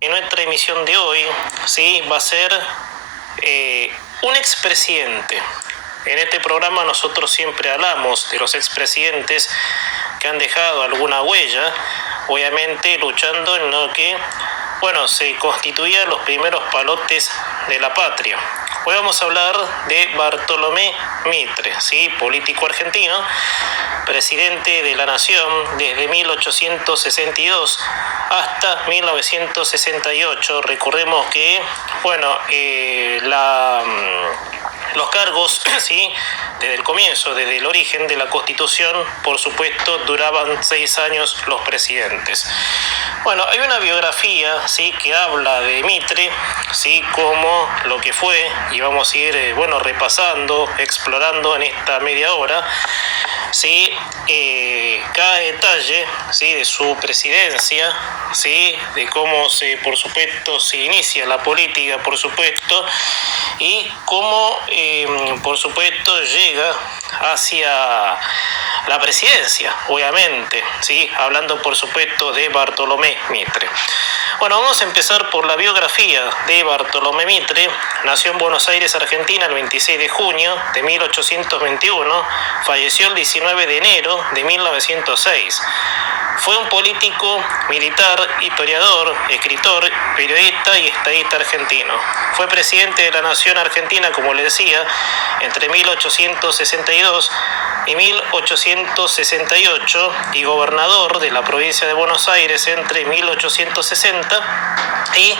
En nuestra emisión de hoy, ¿sí? Va a ser un expresidente. En este programa nosotros siempre hablamos de los expresidentes que han dejado alguna huella, obviamente luchando en lo que, se constituían los primeros palotes de la patria. Hoy vamos a hablar de Bartolomé Mitre, ¿sí? Político argentino, presidente de la Nación desde 1862 hasta 1968. Recordemos que, los cargos, ¿sí? Desde el comienzo, desde el origen de la Constitución, por supuesto, duraban 6 años los presidentes. Bueno, hay una biografía, ¿sí? Que habla de Mitre, ¿sí? Como lo que fue, y vamos a ir, repasando, explorando en esta media hora, ¿sí? Cada detalle, ¿sí? De su presidencia, ¿sí? De cómo por supuesto, se inicia la política, por supuesto, y cómo, por supuesto, llega hacia la presidencia, obviamente, ¿sí? Hablando, por supuesto, de Bartolomé Mitre. Bueno, vamos a empezar por la biografía de Bartolomé Mitre. Nació en Buenos Aires, Argentina, el 26 de junio de 1821. Falleció el 19 de enero de 1906. Fue un político, militar, historiador, escritor, periodista y estadista argentino. Fue presidente de la Nación Argentina, como le decía, entre 1862 y 1868 y gobernador de la provincia de Buenos Aires entre 1860 y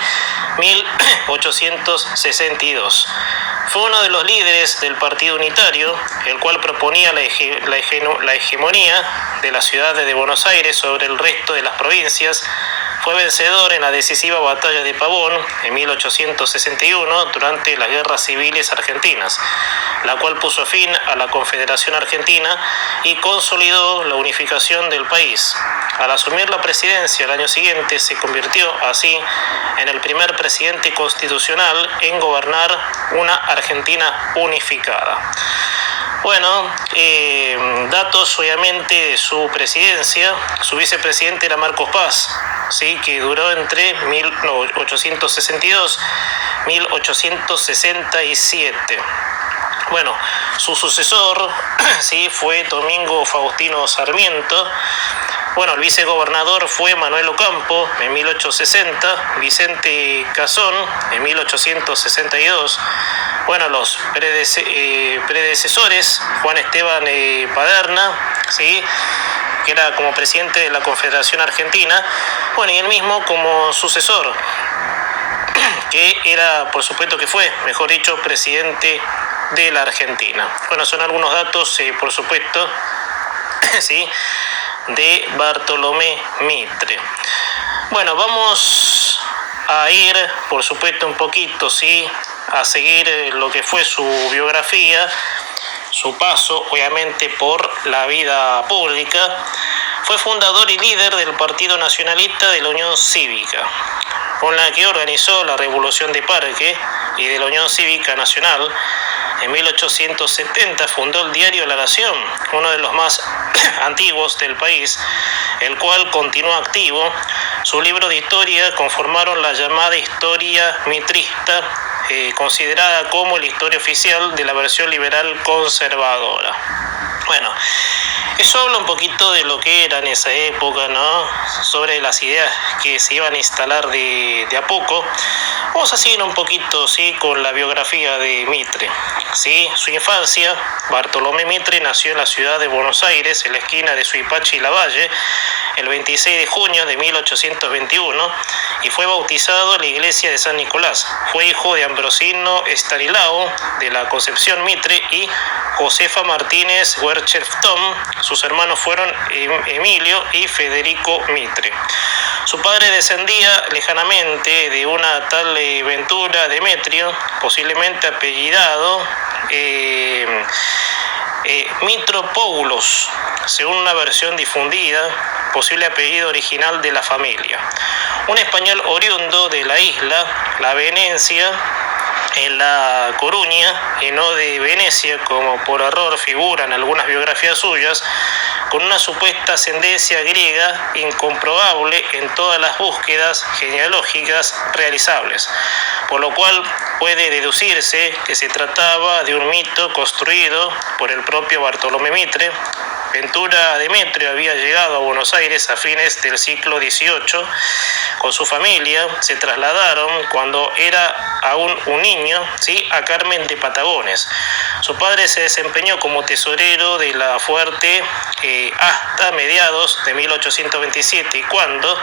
1862. Fue uno de los líderes del Partido Unitario, el cual proponía la hegemonía de la ciudad de Buenos Aires sobre el resto de las provincias. Fue vencedor en la decisiva batalla de Pavón en 1861 durante las guerras civiles argentinas, la cual puso fin a la Confederación Argentina y consolidó la unificación del país. Al asumir la presidencia el año siguiente, se convirtió así en el primer presidente constitucional en gobernar una Argentina unificada. Bueno, datos obviamente de su presidencia. Su vicepresidente era Marcos Paz, ¿sí? Que duró entre 1862 y 1867. Bueno, su sucesor, ¿sí? Fue Domingo Faustino Sarmiento. Bueno, el vicegobernador fue Manuel Ocampo en 1860, Vicente Casón en 1862. Bueno, los predecesores, Juan Esteban Paderna, ¿sí? Que era como presidente de la Confederación Argentina, bueno, y él mismo como sucesor, que era, por supuesto que fue, mejor dicho, presidente de la Argentina. Bueno, son algunos datos, por supuesto, ¿sí? De Bartolomé Mitre. Bueno, vamos a ir, por supuesto, un poquito, ¿sí? A seguir lo que fue su biografía, su paso, obviamente, por la vida pública. Fue fundador y líder del Partido Nacionalista de la Unión Cívica, con la que organizó la Revolución de Parque, y de la Unión Cívica Nacional. En 1870 fundó el diario La Nación, uno de los más antiguos del país, el cual continúa activo. Su libro de historia conformaron la llamada historia mitrista, considerada como la historia oficial de la versión liberal conservadora. Bueno, eso habla un poquito de lo que era en esa época, ¿no? Sobre las ideas que se iban a instalar de a poco. Vamos a seguir un poquito, ¿sí? Con la biografía de Mitre, ¿sí? Su infancia. Bartolomé Mitre nació en la ciudad de Buenos Aires, en la esquina de Suipacha y Lavalle, el 26 de junio de 1821, y fue bautizado en la iglesia de San Nicolás. Fue hijo de Ambrosino Estanislao de la Concepción Mitre y Josefa Martínez Wercherftón. Sus hermanos fueron Emilio y Federico Mitre. Su padre descendía lejanamente de una tal Ventura Demetrio, posiblemente apellidado Mitropoulos, según una versión difundida, posible apellido original de la familia. Un español oriundo de la isla, la Venecia, en La Coruña, y no de Venecia, como por error figura en algunas biografías suyas, con una supuesta ascendencia griega incomprobable en todas las búsquedas genealógicas realizables, por lo cual puede deducirse que se trataba de un mito construido por el propio Bartolomé Mitre. Ventura Demetrio había llegado a Buenos Aires a fines del siglo XVIII. Con su familia se trasladaron cuando era aún un niño, ¿sí?, a Carmen de Patagones. Su padre se desempeñó como tesorero de la Fuerte hasta mediados de 1827, cuando,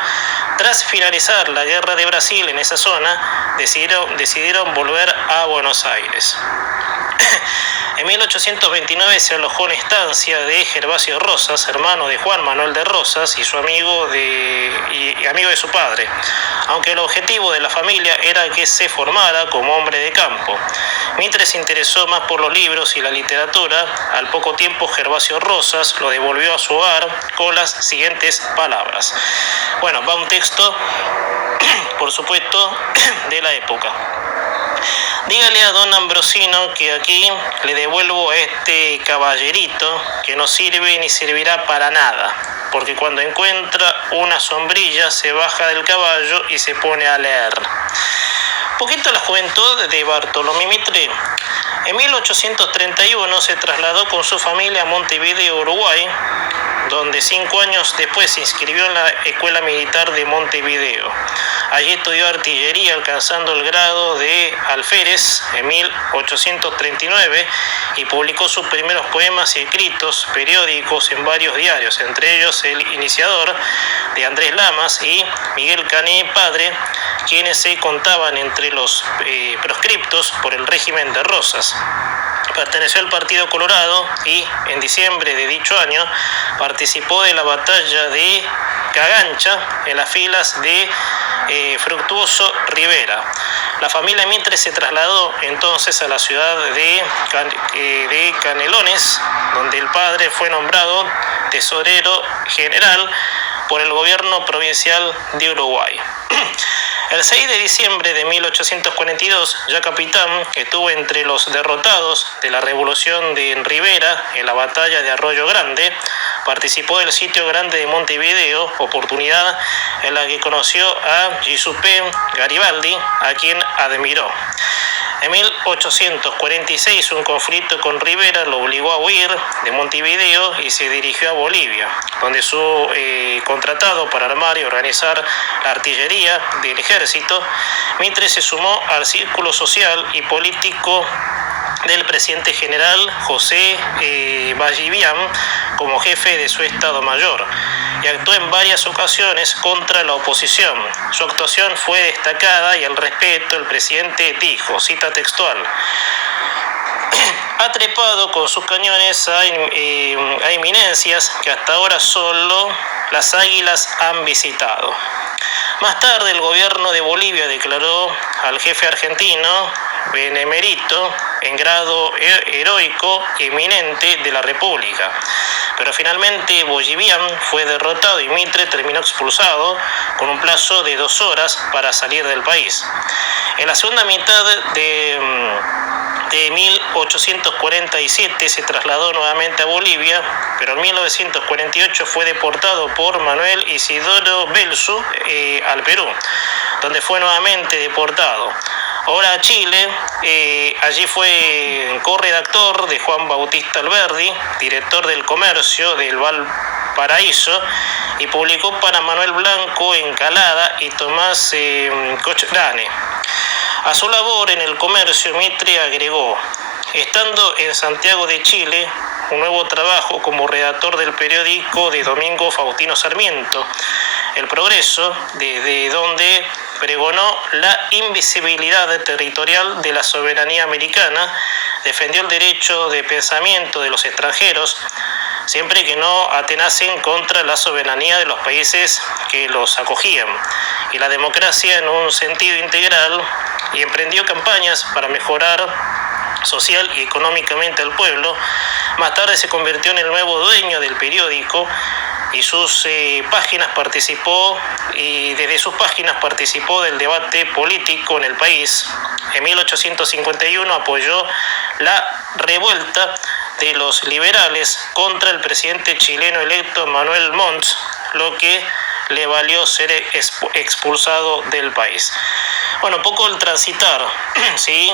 tras finalizar la Guerra de Brasil en esa zona, decidieron volver a Buenos Aires. En 1829 se alojó en estancia de Gervasio Rosas, hermano de Juan Manuel de Rosas y amigo de su padre, aunque el objetivo de la familia era que se formara como hombre de campo. Mitre se interesó más por los libros y la literatura. Al poco tiempo Gervasio Rosas lo devolvió a su hogar con las siguientes palabras. Bueno, va un texto, por supuesto, de la época. Dígale a don Ambrosino que aquí le devuelvo a este caballerito que no sirve ni servirá para nada, porque cuando encuentra una sombrilla se baja del caballo y se pone a leer. Poquito la juventud de Bartolomé Mitre. En 1831 se trasladó con su familia a Montevideo, Uruguay, donde 5 años después se inscribió en la Escuela Militar de Montevideo. Allí estudió artillería, alcanzando el grado de alférez en 1839 y publicó sus primeros poemas y escritos periódicos en varios diarios, entre ellos El Iniciador de Andrés Lamas y Miguel Cané Padre, quienes se contaban entre los proscriptos por el régimen de Rosas. Perteneció al Partido Colorado y en diciembre de dicho año participó de la batalla de Cagancha en las filas de Fructuoso Rivera. La familia Mitre se trasladó entonces a la ciudad de Canelones, donde el padre fue nombrado tesorero general por el gobierno provincial de Uruguay. El 6 de diciembre de 1842, ya capitán, estuvo entre los derrotados de la revolución de Rivera en la batalla de Arroyo Grande. Participó del sitio grande de Montevideo, oportunidad en la que conoció a Giuseppe Garibaldi, a quien admiró. En 1846 un conflicto con Rivera lo obligó a huir de Montevideo y se dirigió a Bolivia, donde su contratado para armar y organizar la artillería del ejército. Mitre se sumó al círculo social y político del presidente general José Vallivian como jefe de su Estado Mayor y actuó en varias ocasiones contra la oposición. Su actuación fue destacada y al respecto el presidente dijo, cita textual: ha trepado con sus cañones a eminencias que hasta ahora solo las águilas han visitado. Más tarde el gobierno de Bolivia declaró al jefe argentino benemérito en grado heroico eminente de la República. Pero finalmente Bollivian fue derrotado y Mitre terminó expulsado con un plazo de 2 horas para salir del país. En la segunda mitad de 1847 se trasladó nuevamente a Bolivia, pero en 1948 fue deportado por Manuel Isidoro Belzu al Perú, donde fue nuevamente deportado. Ahora a Chile, allí fue corredactor de Juan Bautista Alberdi, director del comercio del Valparaíso, y publicó para Manuel Blanco Encalada y Tomás Cochrane. A su labor en el comercio, Mitre agregó, estando en Santiago de Chile, un nuevo trabajo como redactor del periódico de Domingo Faustino Sarmiento, El Progreso, desde donde pregonó la invisibilidad territorial de la soberanía americana, defendió el derecho de pensamiento de los extranjeros, siempre que no atenasen contra la soberanía de los países que los acogían, y la democracia en un sentido integral, y emprendió campañas para mejorar social y económicamente al pueblo. Más tarde se convirtió en el nuevo dueño del periódico y desde sus páginas participó del debate político en el país. En 1851 apoyó la revuelta de los liberales contra el presidente chileno electo Manuel Montt, lo que le valió ser expulsado del país. Bueno, un poco el transitar, ¿sí?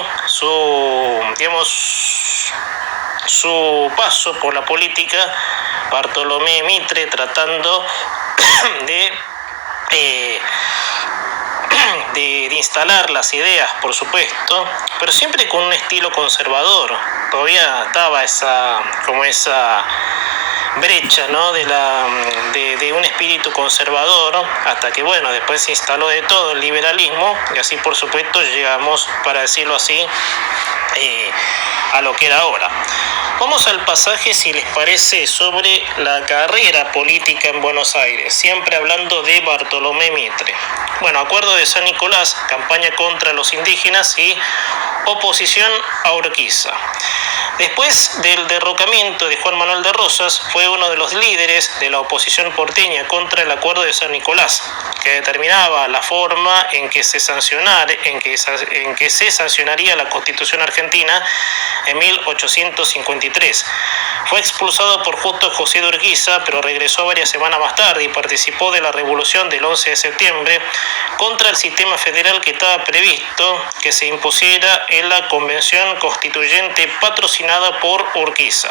Su paso por la política, Bartolomé Mitre tratando de instalar las ideas, por supuesto, pero siempre con un estilo conservador. Todavía estaba esa brecha, ¿no? de un espíritu conservador, hasta que bueno, después se instaló de todo el liberalismo, y así por supuesto llegamos, para decirlo así, a lo que era ahora. Vamos al pasaje, si les parece, sobre la carrera política en Buenos Aires, siempre hablando de Bartolomé Mitre. Bueno, acuerdo de San Nicolás, campaña contra los indígenas y oposición a Urquiza. Después del derrocamiento de Juan Manuel de Rosas, fue uno de los líderes de la oposición porteña contra el Acuerdo de San Nicolás, que determinaba la forma en que se sancionaría la Constitución argentina en 1853. Fue expulsado por Justo José de Urquiza, pero regresó varias semanas más tarde y participó de la revolución del 11 de septiembre contra el sistema federal que estaba previsto que se impusiera en la Convención Constituyente patrocinada por Urquiza.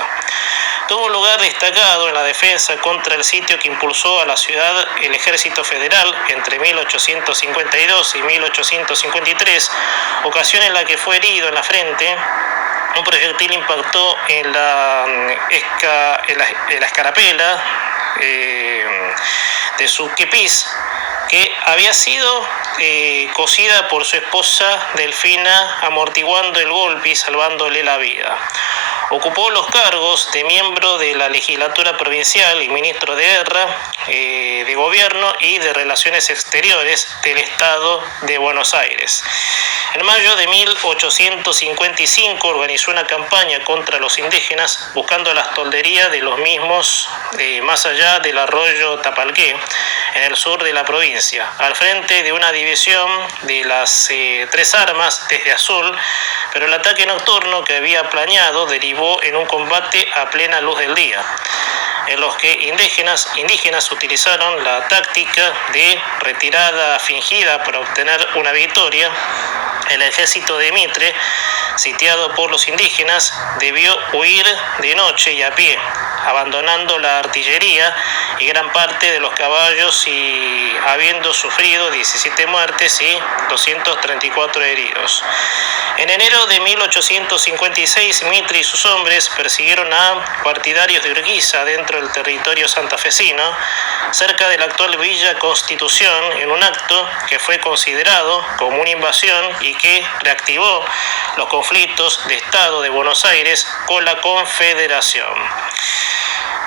Tuvo un lugar destacado en la defensa contra el sitio que impulsó a la ciudad el Ejército Federal entre 1852 y 1853, ocasión en la que fue herido en la frente. Un proyectil impactó en la escarapela de su kepis, que había sido cosida por su esposa Delfina, amortiguando el golpe y salvándole la vida. Ocupó los cargos de miembro de la legislatura provincial y ministro de Guerra, de Gobierno y de Relaciones Exteriores del Estado de Buenos Aires. En mayo de 1855 organizó una campaña contra los indígenas, buscando las tolderías de los mismos más allá del arroyo Tapalqué, en el sur de la provincia, al frente de una división de las Tres Armas desde Azul, pero el ataque nocturno que había planeado derivó en un combate a plena luz del día, en los que indígenas utilizaron la táctica de retirada fingida para obtener una victoria. El ejército de Mitre, sitiado por los indígenas, debió huir de noche y a pie, abandonando la artillería y gran parte de los caballos, y habiendo sufrido 17 muertes y 234 heridos. En enero de 1856, Mitre y sus hombres persiguieron a partidarios de Urquiza dentro del territorio santafesino, cerca de la actual Villa Constitución, en un acto que fue considerado como una invasión y que reactivó los conflictos de Estado de Buenos Aires con la Confederación.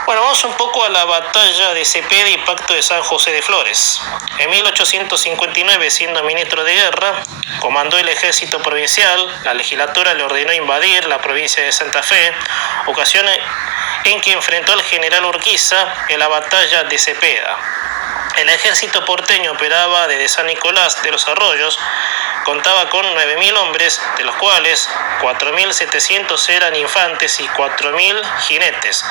Bueno, vamos un poco a la batalla de Cepeda y Pacto de San José de Flores. En 1859, siendo ministro de Guerra, comandó el ejército provincial. La legislatura le ordenó invadir la provincia de Santa Fe, ocasión en que enfrentó al general Urquiza en la batalla de Cepeda. El ejército porteño operaba desde San Nicolás de los Arroyos, contaba con 9.000 hombres, de los cuales 4.700 eran infantes y 4.000 jinetes.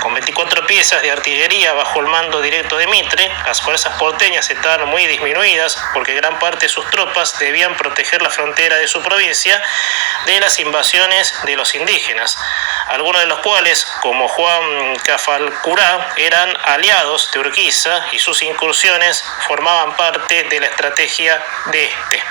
Con 24 piezas de artillería bajo el mando directo de Mitre, las fuerzas porteñas estaban muy disminuidas porque gran parte de sus tropas debían proteger la frontera de su provincia de las invasiones de los indígenas, algunos de los cuales, como Juan Cafalcurá, eran aliados de Urquiza y sus incursiones formaban parte de la estrategia de este.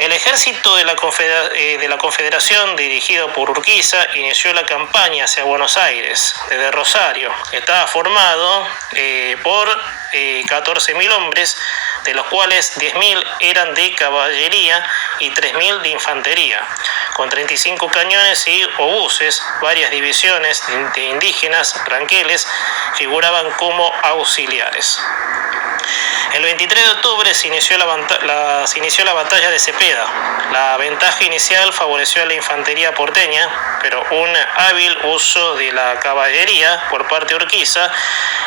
El ejército de la Confederación, dirigido por Urquiza, inició la campaña hacia Buenos Aires, desde Rosario. Estaba formado por 14.000 hombres, de los cuales 10.000 eran de caballería y 3.000 de infantería, con 35 cañones y obuses. Varias divisiones de indígenas ranqueles figuraban como auxiliares. El 23 de octubre se inició la batalla de Cepeda. La ventaja inicial favoreció a la infantería porteña, pero un hábil uso de la caballería por parte de Urquiza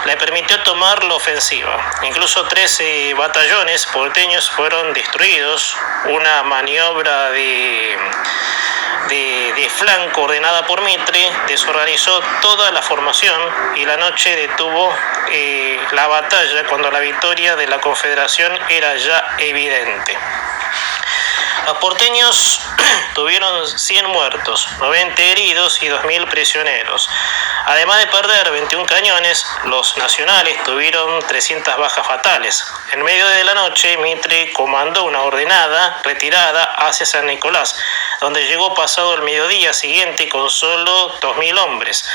le permitió tomar la ofensiva. Incluso 13 batallones porteños fueron destruidos, una maniobra de de flanco ordenada por Mitre desorganizó toda la formación y la noche detuvo la batalla cuando la victoria de la Confederación era ya evidente. Los porteños tuvieron 100 muertos, 90 heridos y 2.000 prisioneros. Además de perder 21 cañones, los nacionales tuvieron 300 bajas fatales. En medio de la noche, Mitre comandó una ordenada retirada hacia San Nicolás, donde llegó pasado el mediodía siguiente con solo 2.000 hombres.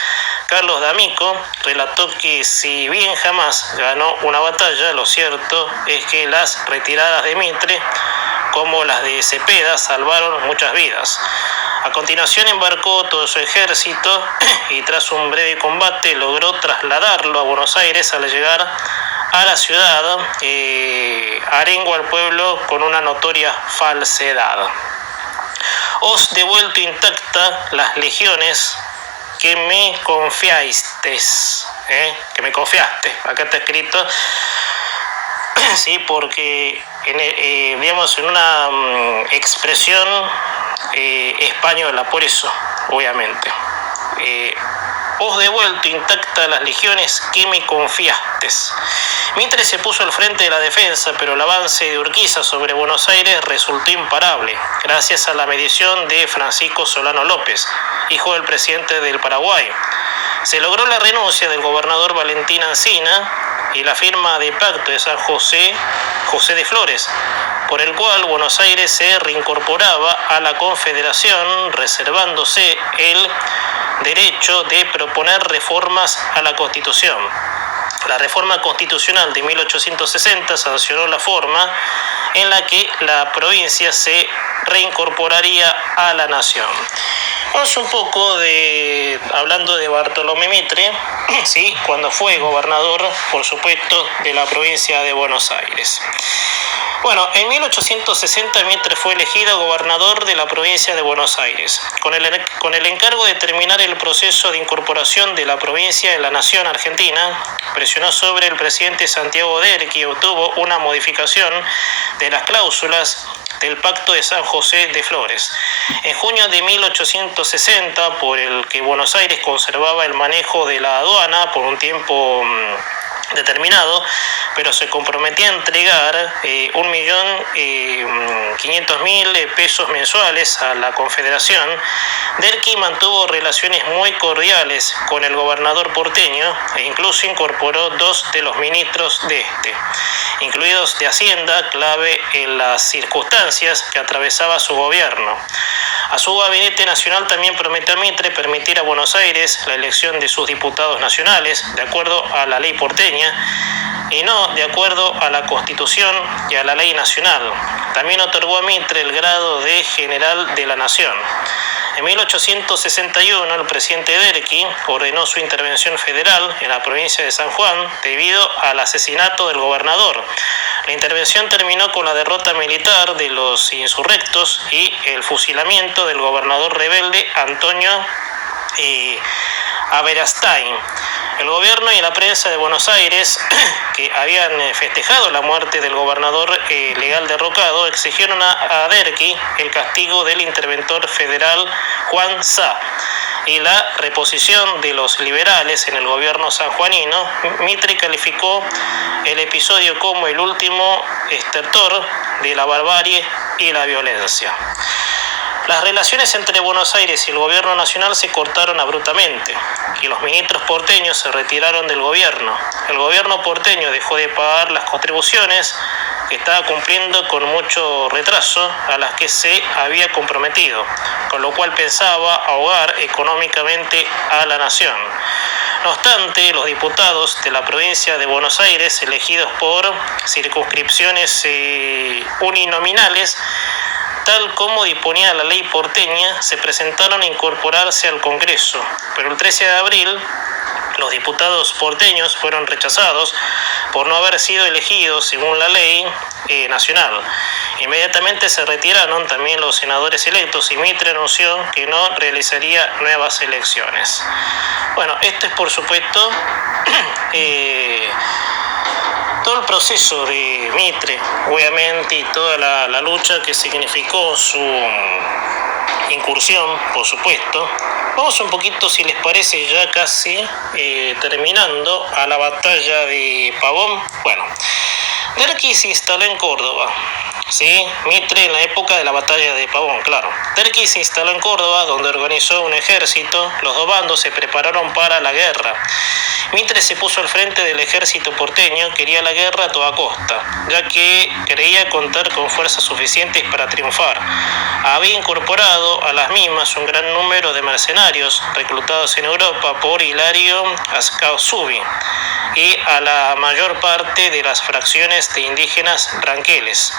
Carlos D'Amico relató que si bien jamás ganó una batalla, lo cierto es que las retiradas de Mitre, como las de Cepeda, salvaron muchas vidas. A continuación embarcó todo su ejército y tras un breve combate logró trasladarlo a Buenos Aires. Al llegar a la ciudad, arengó al pueblo con una notoria falsedad. Os devuelto intacta las legiones que me confiasteis, que me confiaste, acá está escrito, sí, porque digamos en una expresión española, por eso, obviamente. Os devuelto intacta las legiones que me confiastes. Mitre se puso al frente de la defensa, pero el avance de Urquiza sobre Buenos Aires resultó imparable, gracias a la mediación de Francisco Solano López, hijo del presidente del Paraguay. Se logró la renuncia del gobernador Valentín Alsina y la firma de pacto de San José de Flores, por el cual Buenos Aires se reincorporaba a la Confederación, reservándose el derecho de proponer reformas a la Constitución. La reforma constitucional de 1860 sancionó la forma en la que la provincia se reincorporaría a la nación. Vamos un poco hablando de Bartolomé Mitre, ¿sí? Cuando fue gobernador, por supuesto, de la provincia de Buenos Aires. Bueno, en 1860 Mitre fue elegido gobernador de la provincia de Buenos Aires, con el encargo de terminar el proceso de incorporación de la provincia en la nación argentina. Presionó sobre el presidente Santiago Derqui y obtuvo una modificación de las cláusulas del Pacto de San José de Flores. En junio de 1860, por el que Buenos Aires conservaba el manejo de la aduana por un tiempo determinado, pero se comprometía a entregar 1.500.000 pesos mensuales a la Confederación. Derqui mantuvo relaciones muy cordiales con el gobernador porteño e incluso incorporó 2 de los ministros de este, incluidos de Hacienda, clave en las circunstancias que atravesaba su gobierno. A su gabinete nacional también prometió a Mitre permitir a Buenos Aires la elección de sus diputados nacionales, de acuerdo a la ley porteña, y no de acuerdo a la Constitución y a la ley nacional. También otorgó a Mitre el grado de general de la nación. En 1861, el presidente Derqui ordenó su intervención federal en la provincia de San Juan debido al asesinato del gobernador. La intervención terminó con la derrota militar de los insurrectos y el fusilamiento del gobernador rebelde Antonio Aberastain. El gobierno y la prensa de Buenos Aires, que habían festejado la muerte del gobernador legal derrocado, exigieron a Derqui el castigo del interventor federal Juan Sá y la reposición de los liberales en el gobierno sanjuanino. Mitre calificó el episodio como el último estertor de la barbarie y la violencia. Las relaciones entre Buenos Aires y el gobierno nacional se cortaron abruptamente y los ministros porteños se retiraron del gobierno. El gobierno porteño dejó de pagar las contribuciones que estaba cumpliendo con mucho retraso a las que se había comprometido, con lo cual pensaba ahogar económicamente a la nación. No obstante, los diputados de la provincia de Buenos Aires, elegidos por circunscripciones uninominales, tal como disponía la ley porteña, se presentaron a incorporarse al Congreso, pero el 13 de abril los diputados porteños fueron rechazados por no haber sido elegidos según la ley nacional. Inmediatamente se retiraron también los senadores electos y Mitre anunció que no realizaría nuevas elecciones. Bueno, esto es por supuesto todo el proceso de Mitre, obviamente, y toda la lucha que significó su incursión, por supuesto. Vamos un poquito, si les parece, ya casi terminando, a la batalla de Pavón. Bueno, Derqui se instaló en Córdoba. Sí, Mitre en la época de la batalla de Pavón, claro. Derqui se instaló en Córdoba, donde organizó un ejército. Los dos bandos se prepararon para la guerra. Mitre se puso al frente del ejército porteño, quería la guerra a toda costa, ya que creía contar con fuerzas suficientes para triunfar. Había incorporado a las mismas un gran número de mercenarios reclutados en Europa por Hilario Ascasubi y a la mayor parte de las fracciones de indígenas ranqueles.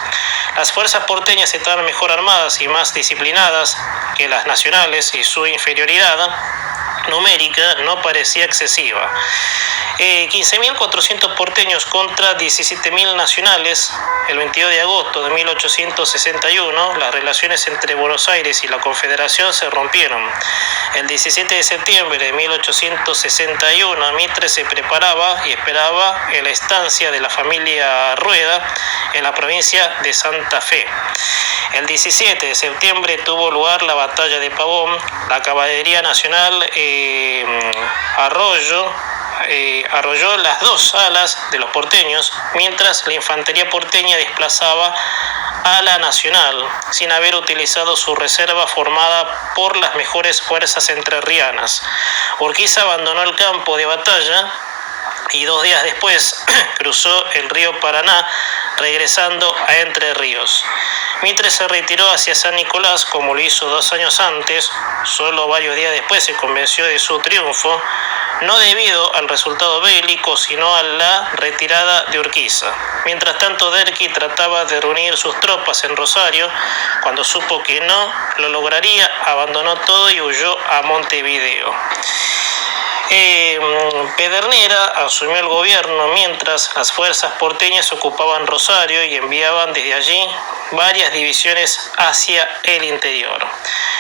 Las fuerzas porteñas estaban mejor armadas y más disciplinadas que las nacionales y su inferioridad numérica no parecía excesiva. 15.400 porteños contra 17.000 nacionales. El 22 de agosto de 1861, las relaciones entre Buenos Aires y la Confederación se rompieron. El 17 de septiembre de 1861, Mitre se preparaba y esperaba en la estancia de la familia Rueda en la provincia de Santa Fe. El 17 de septiembre tuvo lugar la batalla de Pavón. La caballería nacional arrolló las dos alas de los porteños, mientras la infantería porteña desplazaba a la nacional, sin haber utilizado su reserva formada por las mejores fuerzas entrerrianas. Urquiza abandonó el campo de batalla y 2 días después cruzó el río Paraná, regresando a Entre Ríos. Mitre se retiró hacia San Nicolás, como lo hizo 2 años antes. Solo varios días después se convenció de su triunfo, no debido al resultado bélico, sino a la retirada de Urquiza. Mientras tanto, Derqui trataba de reunir sus tropas en Rosario. Cuando supo que no lo lograría, abandonó todo y huyó a Montevideo. Pedernera asumió el gobierno mientras las fuerzas porteñas ocupaban Rosario y enviaban desde allí varias divisiones hacia el interior.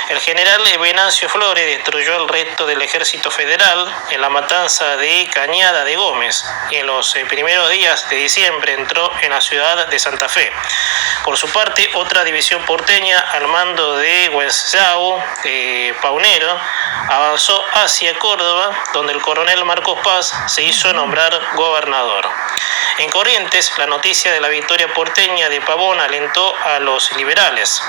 El general Venancio Flores destruyó el resto del ejército federal en la matanza de Cañada de Gómez y en los primeros días de diciembre entró en la ciudad de Santa Fe. Por su parte, otra división porteña al mando de Wenceslao Paunero avanzó hacia Córdoba, donde el coronel Marcos Paz se hizo nombrar gobernador. En Corrientes, la noticia de la victoria porteña de Pavón alentó a los liberales,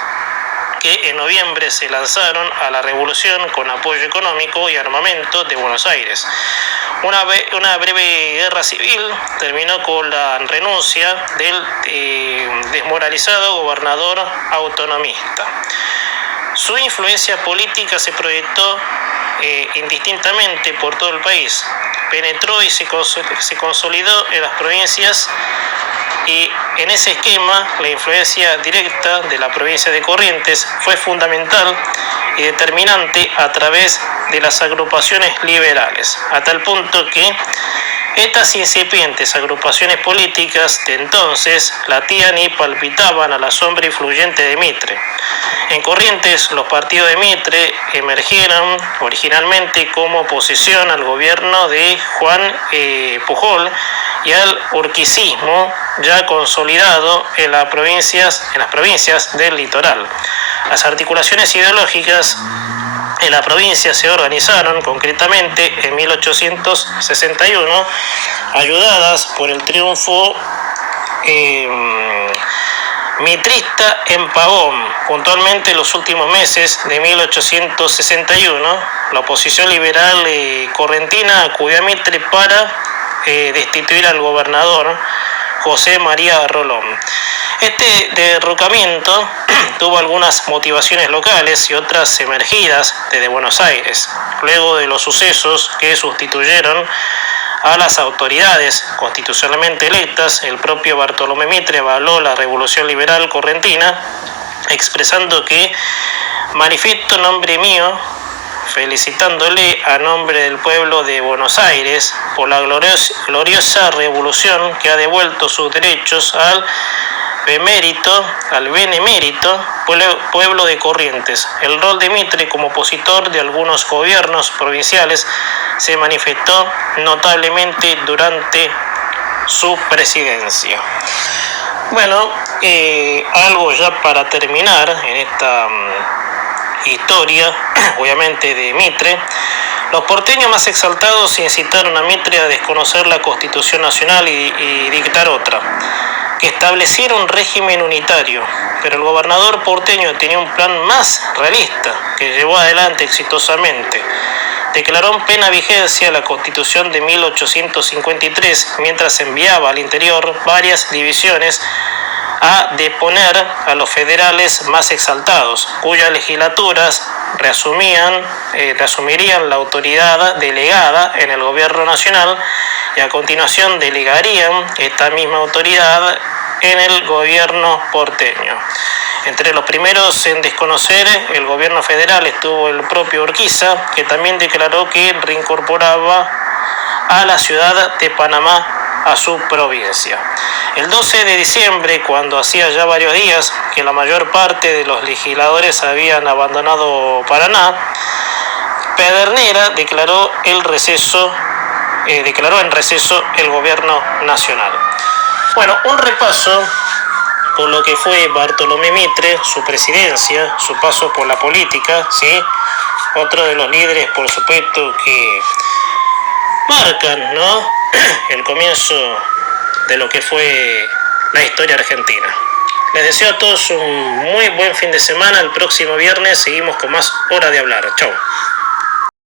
que en noviembre se lanzaron a la revolución con apoyo económico y armamento de Buenos Aires. Una breve guerra civil terminó con la renuncia del desmoralizado gobernador autonomista. Su influencia política se proyectó indistintamente por todo el país, penetró y se consolidó en las provincias, y en ese esquema la influencia directa de la provincia de Corrientes fue fundamental y determinante a través de las agrupaciones liberales, a tal punto que estas incipientes agrupaciones políticas de entonces latían y palpitaban a la sombra influyente de Mitre. En Corrientes, los partidos de Mitre emergieron originalmente como oposición al gobierno de Juan Pujol y al urquicismo ya consolidado en las provincias del litoral. Las articulaciones ideológicas en la provincia se organizaron concretamente en 1861, ayudadas por el triunfo mitrista en Pavón. Puntualmente en los últimos meses de 1861, la oposición liberal correntina acudió a Mitre para destituir al gobernador José María Rolón. Este derrocamiento tuvo algunas motivaciones locales y otras emergidas desde Buenos Aires, luego de los sucesos que sustituyeron a las autoridades constitucionalmente electas. El propio Bartolomé Mitre avaló la revolución liberal correntina, expresando que manifiesto nombre mío, felicitándole a nombre del pueblo de Buenos Aires por la gloriosa revolución que ha devuelto sus derechos al benemérito pueblo de Corrientes. El rol de Mitre como opositor de algunos gobiernos provinciales se manifestó notablemente durante su presidencia. Bueno, algo ya para terminar en esta historia, obviamente de Mitre. Los porteños más exaltados incitaron a Mitre a desconocer la Constitución Nacional y dictar otra, que estableciera un régimen unitario, pero el gobernador porteño tenía un plan más realista, que llevó adelante exitosamente. Declaró en plena vigencia la Constitución de 1853, mientras enviaba al interior varias divisiones a deponer a los federales más exaltados, cuyas legislaturas reasumirían la autoridad delegada en el gobierno nacional y a continuación delegarían esta misma autoridad en el gobierno porteño. Entre los primeros en desconocer el gobierno federal estuvo el propio Urquiza, que también declaró que reincorporaba a la ciudad de Panamá a su provincia. El 12 de diciembre, cuando hacía ya varios días que la mayor parte de los legisladores habían abandonado Paraná, Pedernera declaró en receso el gobierno nacional. Bueno, un repaso por lo que fue Bartolomé Mitre, su presidencia, su paso por la política, ¿sí? Otro de los líderes, por supuesto, que marcan, ¿no?, el comienzo de lo que fue la historia argentina. Les deseo a todos un muy buen fin de semana. El próximo viernes seguimos con más Hora de Hablar. Chau.